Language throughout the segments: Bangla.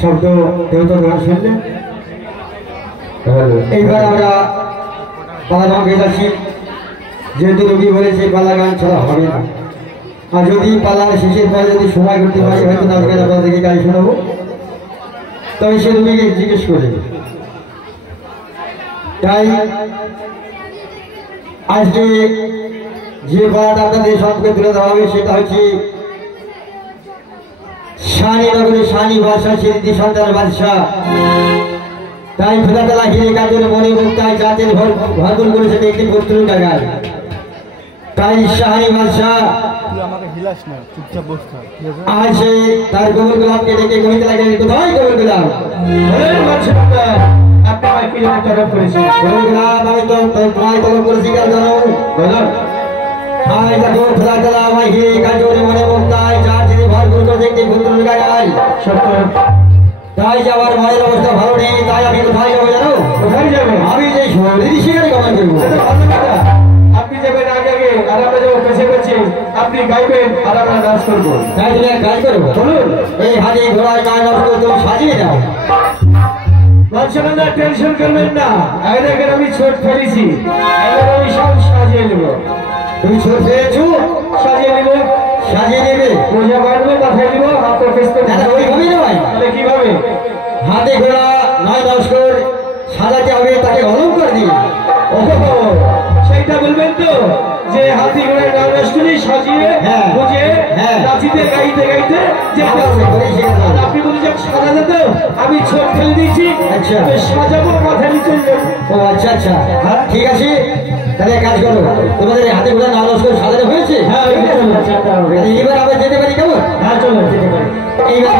শব্দ দেবতার গান শুনলেন। এইবার আমরা পালা গান গেয়ে যাচ্ছি, যেহেতু রোগী বলেছে পালা গান ছাড়া হবে না। আর যদি পালার শেষের পরে যদি সময় করতে পারি হয়তো নাচ গান আপনাদেরকে গাই শোনাবো, তবে সে রোগীকে জিজ্ঞেস করে। তাই আজকে যে পালাটা আপনাদের সঙ্গে তুলে দেওয়া হবে সেটা হচ্ছে শাহীনগরের শাহী বাদশাহ স্মৃতি সন্তান বাদশাহ। তাই ফেলাতলা ঘিরে কাজের মনে মুক্তায় চাঁদের ভরপুর করেছে একটি পুত্র টাকায়। তাই শাহী বাদশাহ আজ তার গোবর গোলাপকে ডেকে কবিতা লাগে, কোথায় গোবর গোলাপ? আমি তো তোমায় তলব করেছি কেন জানো? দেখো ফেলাতলা আমায় ঘিরে কাজের মনে মুক্তায় চাঁদের ভরপুর করেছে একটি পুত্র টাকায়। তাই যাওয়ার মায়ের অবস্থা ভালো নেই, তাই আমি কোথায় যাবো জানো? কোথায় যাবো? আমি যে শরীর সেখানে গমন করবো। আপনি যাবেন আগে আগে, আর আমরা যাবো পেছে পেছে, আপনি গাইবেন আর আমরা নাচ করবো। তাই তুমি এক কাজ করবো, বলুন এই হাতি ঘোড়ায় গান নাচ করে তুমি সাজিয়ে দাও। বাদশাহ টেনশন করবেন না, দেখেন আমি ছোট ফেলেছি, এবার আমি সব সাজিয়ে নেবো। তুমি ছোট ফেলেছো, সাজিয়ে নেবো। সাজিয়ে নেবে, পূজা বাড়বো, মাথায় দিব, হাত পেস্তে ওইভাবেই নয়। তাহলে কিভাবে? হাতে ঘোড়া নয় নস্কর সাজাতে হবে, তাকে অলঙ্কার দিয়ে। সেইটা বলবেন তো, যে হাতি ঘোড়ায় নয় নস্করই সাজিয়ে বুঝে নাচিতে গাইতে গাইতে আপনি বলছেন সাজাতে, তো আমি ছোট ফেলে দিয়েছি। আচ্ছা সাজাবো, মাথায় নিচে। ও আচ্ছা আচ্ছা, ঠিক আছে। তাহলে কাজ করো, তোমাদের হাতে ঘোড়া নয় নস্কর সাজানো হয়েছে। এইবার আবার যেতে পারি কেমন? হ্যাঁ চলো যেতে পারি। এইবার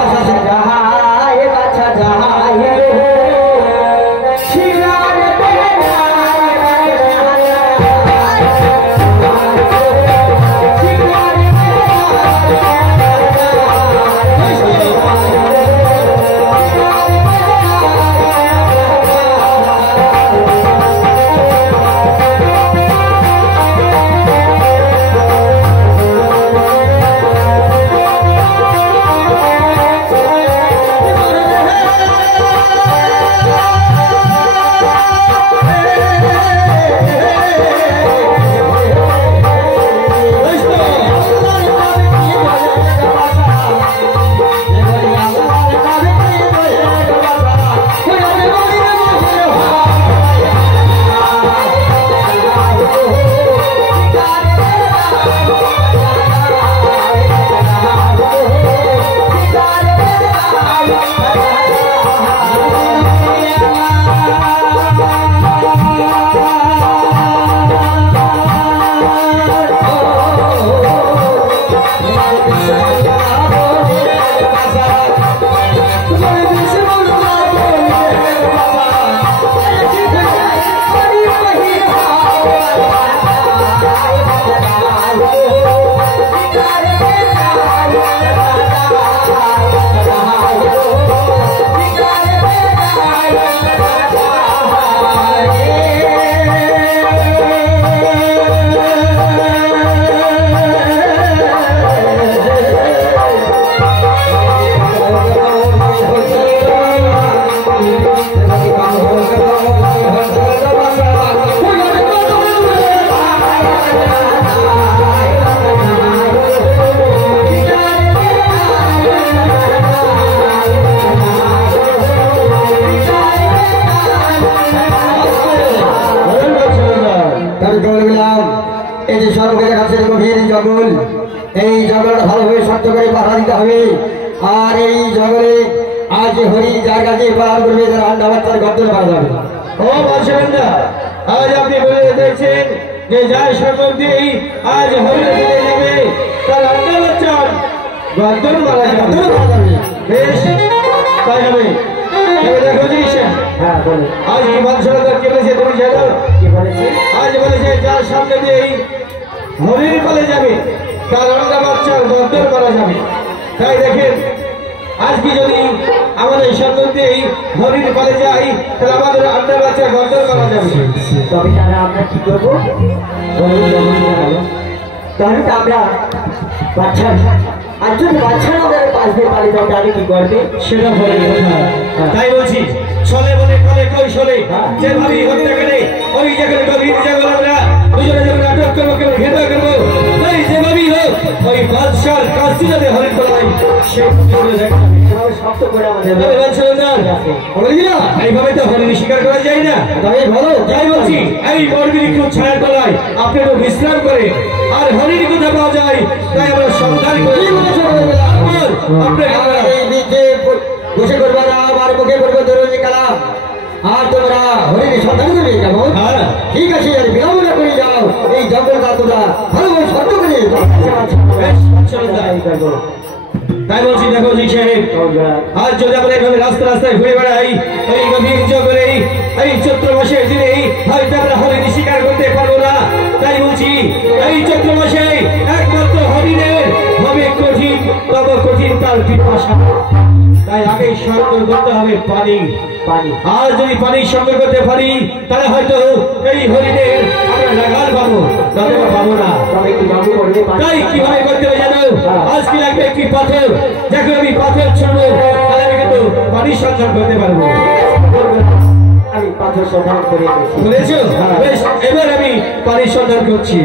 এই জঙ্গলটা ভালোভাবে শক্ত করে পাহারা দিতে হবে। আর এই জঙ্গলে আজ হরি যার কাছে পাহাড় করবে তার আন্ডা বাচ্চার গর্দন পাওয়া যাবে। ও বাদশাহ, আজ আপনি বলে দিয়েছেন যে যার সকল দিয়েই আজ হরি নেবে তার আন্ডা বাচ্চার গর্দন পাওয়া যাবে। বেশ তাই হবে। হ্যাঁ বলে আজ এই বাদশাহ কে বলেছে তুমি জানো? কি বলেছে? আজ বলেছে যার সামনে দিয়েই হরির পালে যাবে তার আন্ডা বাচ্চার গর্দন করা যাবে। তাই দেখেন আজকে যদি আমাদের সন্তান এই হরির পালে যাই তাহলে আমাদের আন্ডা বাচ্চার গর্দন করা তবে তারা আমরা কি করবো তাহলে তো আমরা বাচ্চা আর যদি বাচ্চা আমাদের পাশ দিয়ে পালিয়ে যাও তাহলে কি করবে সেটা বলে কথা তাই বলছি চলে বলে কলে কৌশলে যে ভাবি হত্যা করে ওই জায়গায় গভীর জায়গা আমরা দুজনে যখন নাটক করবো কেবল ঘেরা করবো তাই যে ভাবি হোক ওই বাদশার কাছে যাবে হরিণ কলাই সে শক্ত করে আমাদের এইভাবে তো হরিণ শিকার করা যায় না তাই ভালো যাই বলছি এই বরবৃক্ষ ছায়ার তলায় আপনি তো বিশ্রাম করে আর হরিণ কোথা পাওয়া যায় তাই আমরা সন্ধান করি বসে করবা না আমার মুখে করবো দরুন কালাম আর তোমরা হরিণের সন্ধান করবে কেমন ঠিক আছে আর বিড়ম্বনা করে যাও এই জঙ্গল তোমরা ভালোভাবে শর্ত করে তাই বলছি দেখো জি সাহেব আজ যদি আমরা এইভাবে রাস্তা রাস্তায় ঘুরে বেড়াই এই গভীর জঙ্গলে এই চৈত্র মাসের দিনে হয়তো আমরা হরিণ শিকার করতে পারবো না তাই বলছি এই চৈত্র মাসে একমাত্র হরিণের হবে কঠিন তব কঠিন তার পিপাসা তাই আগে সংগ্রহ করতে হবে পানি আর যদি পানি সংগ্রহ করতে পারি তাহলে হয়তো এই হরিণের আমরা লাগাল পাবো তবে পাবো না তাই কিভাবে করতে হবে জানো আজকে লাগবে একটি পাথর যখন আমি পাথর ছুড়বো তাহলে আমি কিন্তু পানি সংগ্রহ করতে পারবো আমি পাথর সন্ধান করে বুঝেছো বেশ এবার আমি পানি সন্ধান করছি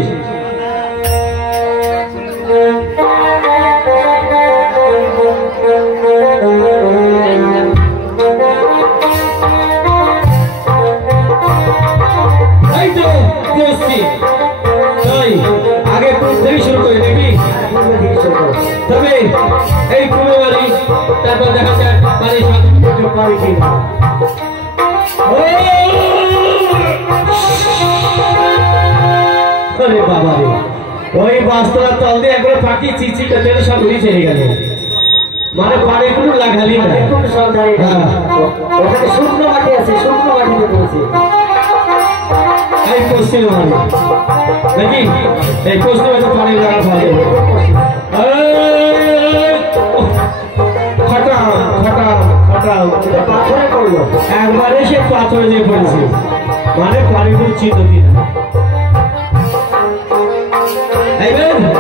আগে থেকে শুরু করে দেখবি তবে এই পুরো বাড়ি তারপর দেখা যাক বাড়ি করতে পারি কিনা আরে বাবা রে ওই বাস্তরা তল দিয়ে একবার পাখি চিচিটা তেলে সব উড়ে চলে গেল মানে পানি কোনো লাগালি না ওখানে শুকনো মাটি আছে শুকনো মাটিতে পড়েছে এই পশ্চিম নাকি এই পশ্চিমে তো পানি লাগা পাবে একবারে সে পাথরে দিয়ে পড়েছে মানে পানিগুলো চিন্তা দিন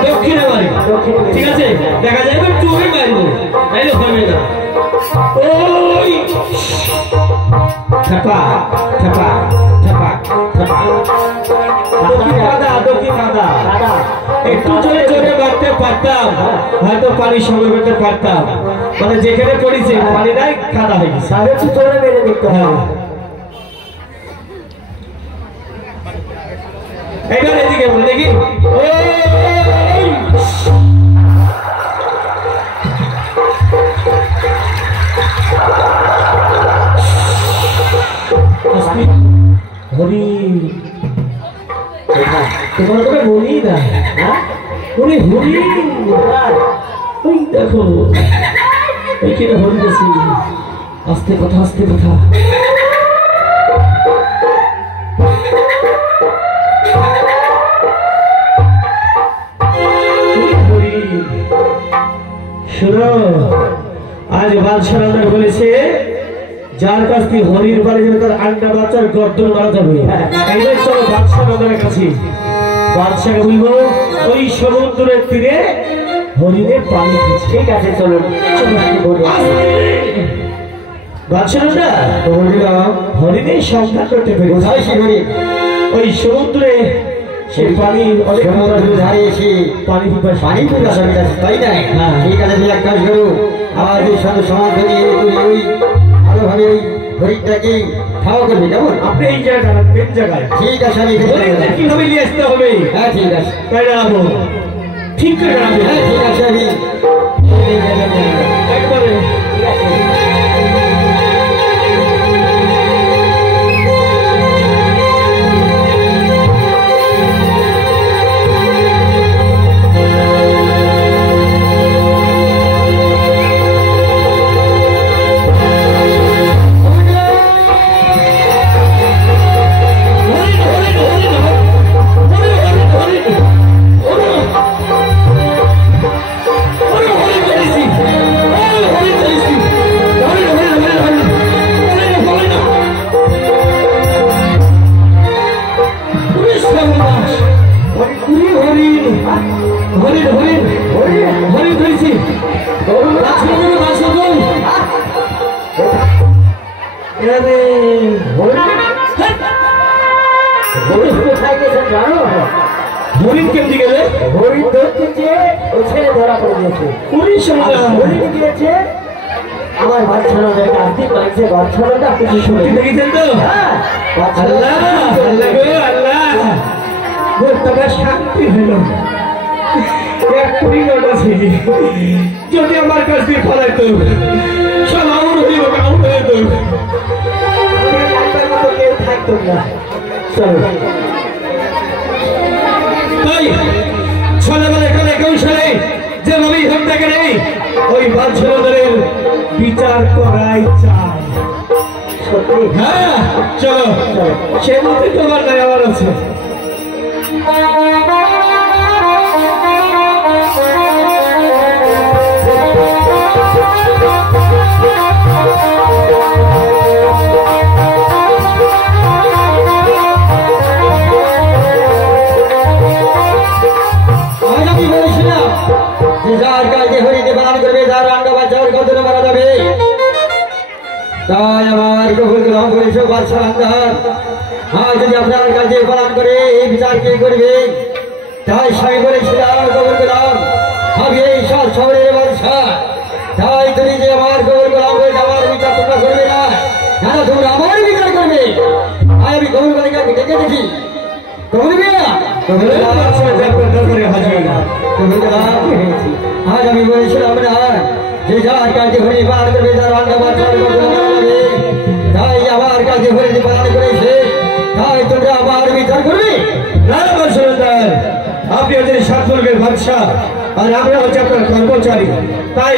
দক্ষিণে বাড়ি ঠিক আছে দেখা যায় এবার চোখে মারবো তাইলে হবে না ওই ছাপা ছাপা ছাপা ছাপা একটু জোরে জোরে মারতে পারতাম হয়তো পানি সংগ্রহ করতে পারতাম মানে যেখানে পড়েছে পানিটাই কাদা হয়ে গেছে আর একটু জোরে মেরে দেখতে হবে এবার এদিকে বলে দেখি হরি তোমার কথা বলি না ওরে হরি ওই দেখো ওই কেন হরি গেছি আস্তে কথা আস্তে কথা শোনো আজ বাদশাহ বলেছে যার কাছ থেকে হরির বাড়ি যাবে তার আন্ডা বাচ্চার গর্দন মারা যাবে এইবার চলো বাদশাহ নগরের কাছে বাদশাকে বলবো ওই সমুদ্রের তীরে হরিণের পানি ঠিক আছে চলুন বাদশাহ হরিণের সন্ধান করতে পেরেছে ওই সমুদ্রে সে পানি অনেক ধারে এসে পানি পানি তাই না ঠিক আছে এক কাজ করো আর এই সাথে সমাজ ধরিয়ে তুমি ওই ভালোভাবে ওই হরিণটাকে খাওয়া করবে কেমন আপনি এই জায়গায় কোন জায়গায় ঠিক আছে আমি কিভাবে নিয়ে আসতে হবে হ্যাঁ ঠিক আছে তাই জানাবো ঠিক করে জানাবো হ্যাঁ ঠিক আছে আমি একবারে ঠিক আছে হরিণ হরিণ হরিণ ধরেছি হরিণ কেমনি গেলে হরিণ ধরতে চেয়ে ও ছেলে ধরা পড়ে গেছে। হরিণ দিয়েছে আমার বাচ্চাদের কার্তিক লাগছে বাচ্চাটা কিছু শুনে দেখেছেন তো আল্লাহ আল্লাহ গো আল্লাহ তবে শান্তি হইল যদি আমার কাছ দিয়ে ফলাইতো সব আমার হইব কাউন্ট হইতো কেউ থাকতো না। চলো তাই ছোটবেলা করে কৌশলে যেভাবেই হোক দেখে নেই ওই বাচ্চাদের বিচার করাই চাই। সত্যি হ্যাঁ চলো সে মতে তোমার নাই আমার আছে। তাই আমার কবুল গ্রহণ করেছ বাদশাহ আন্দার। আর যদি আপনার কাছে পালন করে এই বিচার কে করবে? তাই স্বামী বলেছিলাম কবুল গ্রহণ আমি এই সব শহরের বাদশাহ। তাই তুমি যে আমার কবুল গ্রহণ করে আমার বিচার তোমরা করবে না, না তোমরা আমার বিচার করবে। আর আমি কবুল করে ডেকে দেখি কবুল আজ আমি বলেছিলাম না যে যার কাছে হয়ে পালন করবে তার রান্না বাচ্চার তাই আমার কাছে হয়ে পালন করেছে তাই তোমরা আমার বিচার করবে। আপনি হচ্ছেন সাতমুলকের বাদশাহ আর আমরা হচ্ছে আপনার কর্মচারী, তাই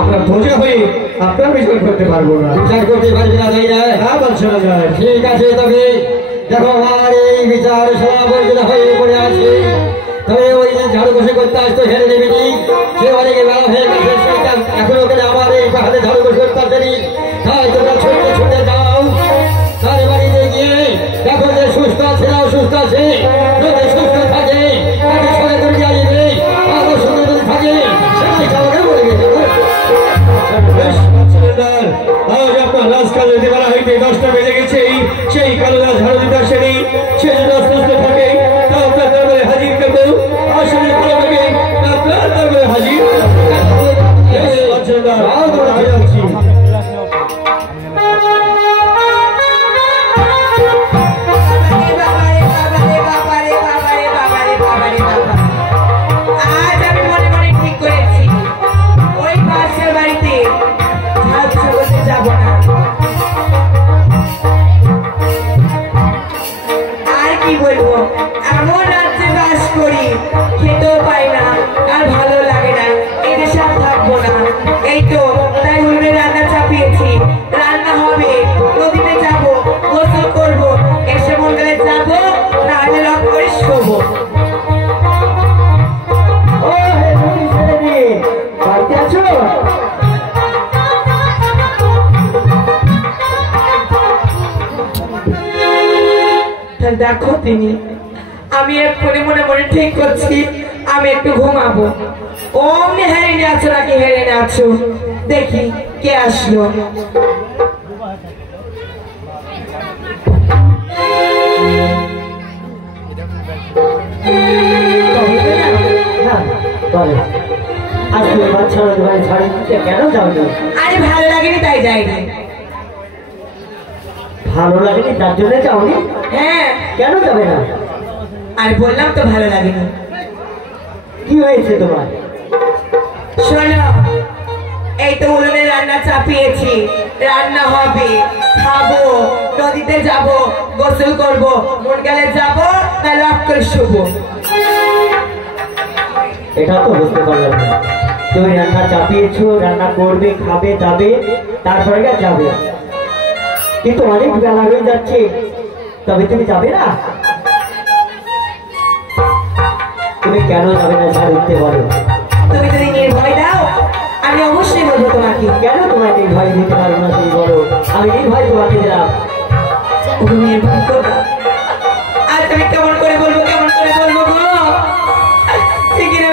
আমরা ধৈর্য হয়ে আপনার বিচার করতে পারবো না। বিচার করতে পারবে না তাই না? হ্যাঁ বাদশাহ যায়। ঠিক আছে তবে দেখো আমার এই বিচার সভা পরিচিত হয়ে পড়ে আছে। তবে ওই যে ঝাড়ু বসে করতে আসতো হেরে নেবেনি সে অনেকে বেলা হয়ে গেছে সেটা এখন ওকে আমার এই হাতে ঝাড়ু বসে করতে আসেনি। তাই তোমরা ছুটতে ছুটে যাও তার বাড়িতে গিয়ে দেখো যে সুস্থ আছে না অসুস্থ আছে। যদি সুস্থ থাকে তাকে সবাই করে দিয়ে আসবে, আর অসুস্থ যদি থাকে সেটাই সবাইকে বলে গেছে। আজ আপনার রাজকাল যদি বেলা হইতে 10টা বেজে গেছে সেই কালুদাস ঝাড়ু দিতে আসেনি, সে যদি অসুস্থ থাকে তা আপনার দরবারে হাজির করবো। আসলে আপনার দরবারে হাজির যাচ্ছি। দেখো তিনি আমি এক্ষুনি মনে মনে ঠিক করছি আমি একটু ঘুমাবো। অমনি হেরে আছো নাকি হেরে আছো দেখি কে আসলো। কেন যাও না? আরে ভালো লাগেনি তাই যাইনি। ভালো লাগেনি তার জন্য যাওনি? হ্যাঁ কেন যাবে না? আরে বললাম তো ভালো লাগেনি। কি হয়েছে তোমার? শোনো এই তো উনুনে রান্না চাপিয়েছি, রান্না হবে, খাবো, নদীতে যাব, গোসল করব, মন গেলে যাবো না লক করে শুবো। এটা তো বুঝতে পারলাম না। তুমি রান্না চাপিয়েছো, রান্না করবে, খাবে, যাবে, তারপরে যাবে, কিন্তু অনেক বেলা হয়ে যাচ্ছে, তবে তুমি যাবে না? তুমি কেন যাবে না স্যার উঠতে বলো। তুমি যদি নির্ভয় দাও আমি অবশ্যই বলবো তোমাকে। কেন তোমায় নির্ভয় দিতে পারবো না তুমি বলো, আমি নির্ভয় তোমাকে দিলাম। নির্ভয় করো। আর তুমি কেমন করে বলবো, কেমন করে বলবো গো? শিগগিরই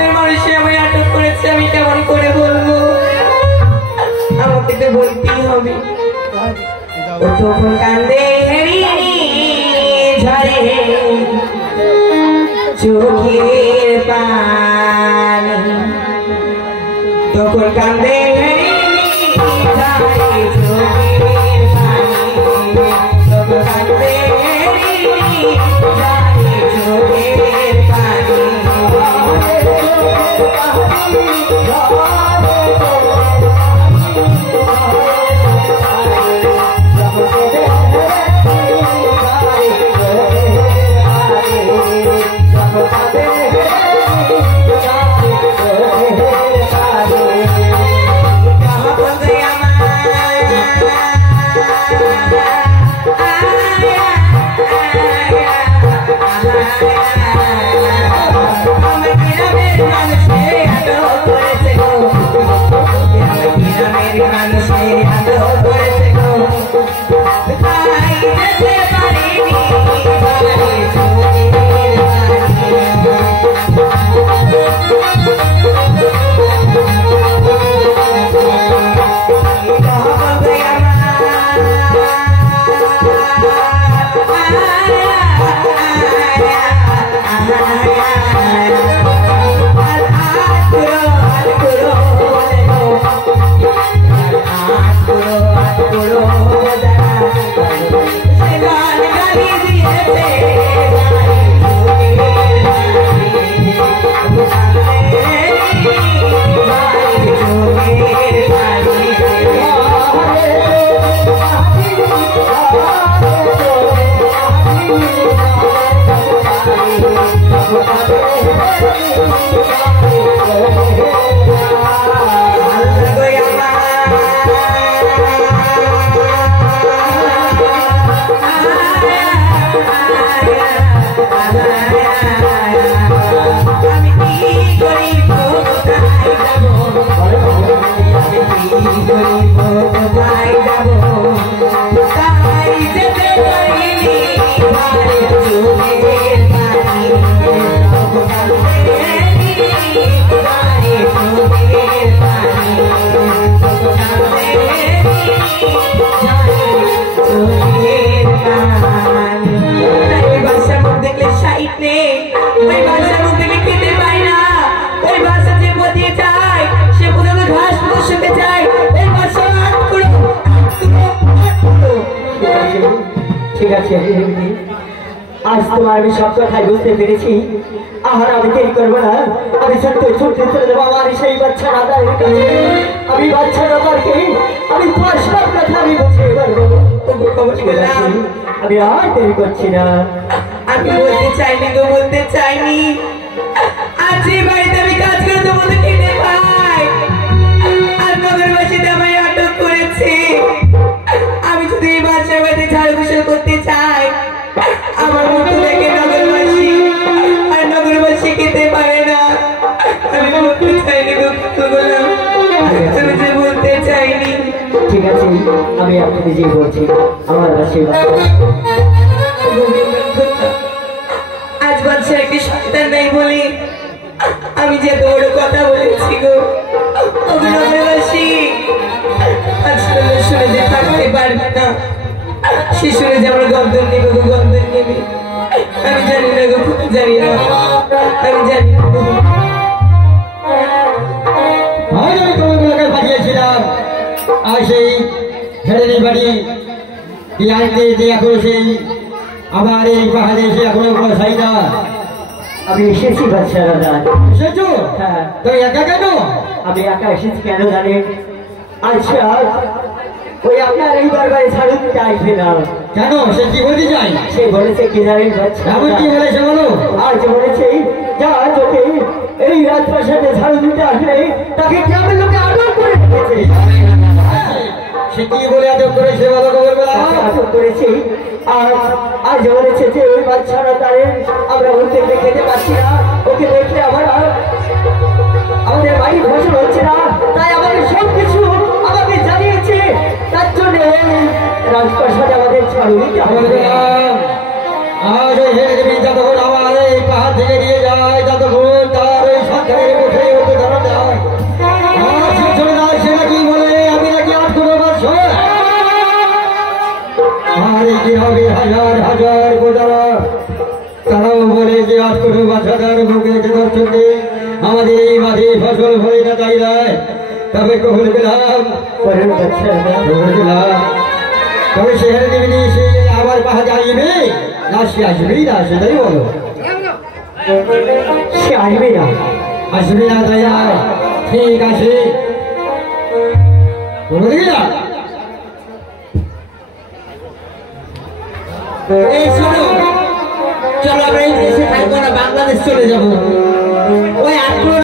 ও তখন কান্দে ঝরে চোখের পানি, তখন কান্দে ঝরে চোখের পানি, তখন কান্দে ঝরে চোখের পানি। ঠিক আছে আজ তোমার আমি সব কথাই বুঝতে পেরেছি। আর আমি দেরি করবো না, আমি ছুটতে ছুটতে চলে যাবো আমার সেই বাচ্চা রাজার কাছে। আমি বাচ্চা রাজারকে আমি তোমার সব কথা আমি বুঝিয়ে পারবো। আমি আর দেরি করছি না। আমি বলতে চাইনি গো, বলতে চাইনি। আজ এই বাড়িতে আমি কাজ করে তোমাদের খেতে পাই, আর নগরবাসীতে আমায় আটক করেছে। আমি যদি এই বাচ্চার বাড়িতে ঝাড়ু পোছার করতে চাই, আমার মতো দেখে নগরবাসী আর নগরবাসী খেতে পারে না। আমি বলতে চাইনি গো, আমি যে বলতে চাইনি। ঠিক আছে আমি আপনাকে যে বলছি আমার বাসী আজ বাচ্চার একটি সন্তান নেই বলে আমি যে এত বড় কথা বলেছি গো। নগরবাসী আজ তোমরা শুনে যে থাকতে পারবে না, শিশুরে যে আমার গর্দন নেবে গো, গর্দন নেবে। আমি জানি না গো, জানি না, আমি জানি না গো। আমি তোমাকে পাঠিয়েছিলাম আর সেই হেরেনি বাড়ি আনতে যে এখন সেই আবার এই পাহাড়ে এসে এখনো কোনো সাইডা। আমি এসেছি বাচ্চা রাজা। এসেছো? হ্যাঁ। তো একা কেন? আমি একা এসেছি কেন জানেন? আচ্ছা ওই আপনার এই বারবার ছাড়ু দিতে আসবে না কেন? সে কি বলতে চাই? সে বলেছে কি জানেন বাচ্চা? এমন কি বলেছে বলো? আজ বলেছে যা তোকে এই রাজপ্রাসাদে ঝাড়ু দিতে আসলে তাকে গ্রামের লোকে আটক করে রেখেছে। সে কি বলে আটক করেছে বলো? আটক করেছে আর আজ বলেছে যে ওই বাচ্চারা তারে আমরা ওর থেকে খেতে পারছি না, ওকে দেখলে আমাদের বাড়ি ফসল হচ্ছে না, তাই আমাদের সবকিছু আমাকে জানিয়েছে। তার জন্য রাজপ্রাসাদে আমাদের ছাড়ু দিতে হবে। আজ ওই হেরে দেবী যতক্ষণ আমার এই পাহাড় থেকে নিয়ে যায় ততক্ষণ তার ওই সন্তানের মুখে ওকে ধরা যায়। আর সে চলে যায়, সে নাকি বলে আমি নাকি 8 কোনো বছর এই গ্রামে হাজার হাজার প্রজারা তারাও বলে যে আজ কোনো বাচ্চাদার মুখে দর্শন নেই, আমাদের এই মাঝে ফসল ভরে না তাই নয়। তবে কখন গেলাম তবে সেখানে দেবী সে আবার পাহাড়ে আসবে না, সে আসবেই না, সেটাই বলো। সে আসবে না, আসবে না তাই না? ঠিক আছে, এই শোনো, চলো আমরা এই দেশে থাকবো না, বাংলাদেশ চলে যাবো।